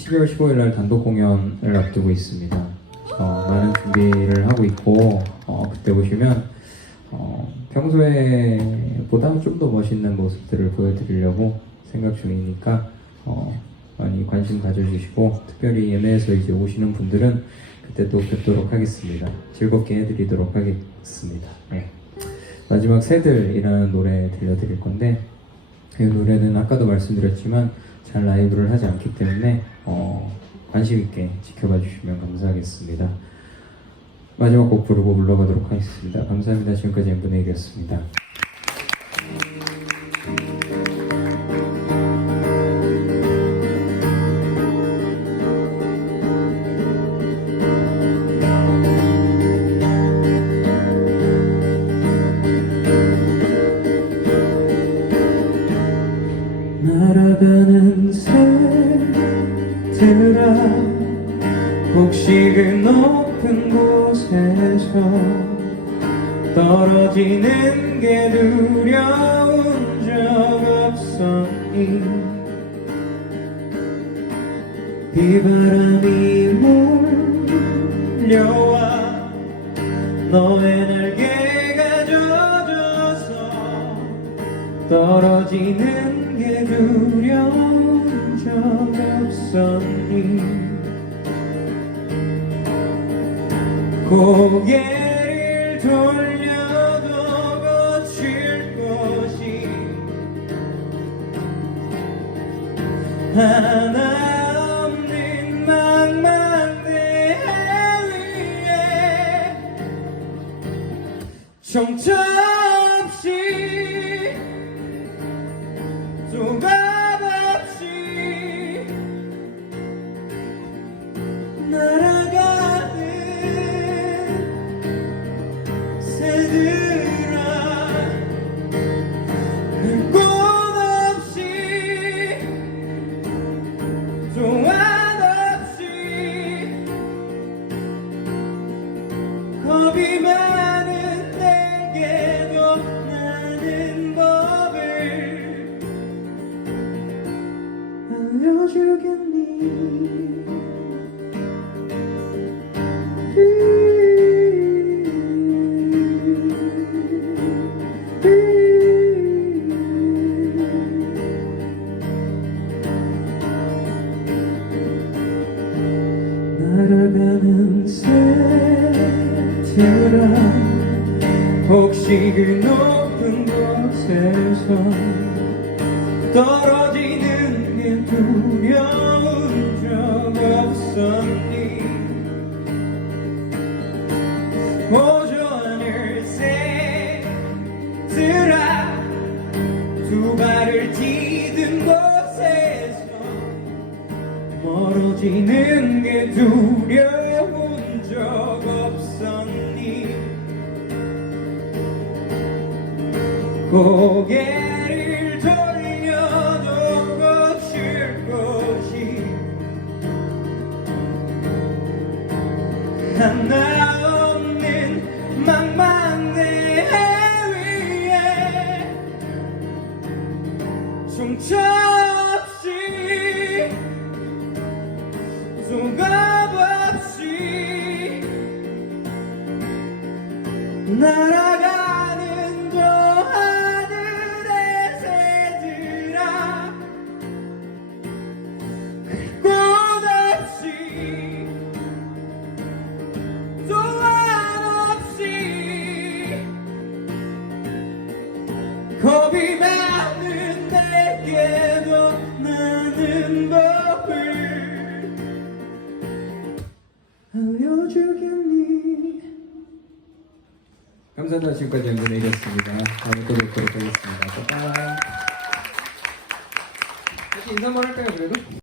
12월 15일 날 단독 공연을 앞두고 있습니다. 어, 많은 준비를 하고 있고 어, 그때 보시면 어, 평소에 보다 좀 더 멋있는 모습들을 보여드리려고 생각 중이니까 어, 많이 관심 가져주시고 특별히 예매해서 이제 오시는 분들은 그때 또 뵙도록 하겠습니다. 즐겁게 해드리도록 하겠습니다. 네. 마지막 새들이라는 노래 들려드릴 건데 이 노래는 아까도 말씀드렸지만 잘 라이브를 하지 않기 때문에 어, 관심 있게 지켜봐 주시면 감사하겠습니다. 마지막 곡 부르고 물러가도록 하겠습니다. 감사합니다. 지금까지 엠브네이드였습니다. 날아가는 새들아 혹시 그 높은 곳에서 떨어지는 게 두려운 적 없었니? 비바람이 몰려와 떨어지는 게 두려운 적 없었니? 고개를 돌려도 거칠 곳이 하나 없는 망망대 위에. 정처 날 날아가는 새들아 혹시 그 높은 곳에서 떨어지는 게 두려운 적 없었니 멀어지는 게 두려운 적 없었니? 고개를 돌려도 거칠 곳이 하나 없는 망망대 위에 중처 날아가는 저 하늘의 새들아 꽃 없이 조각 없이 겁이 많은 내게 감사합니다. 지금까지 연구내이었습니다. 다음에 또 뵙도록 하겠습니다. 빠빠이. 다시 인사 한번 할까요 그래도?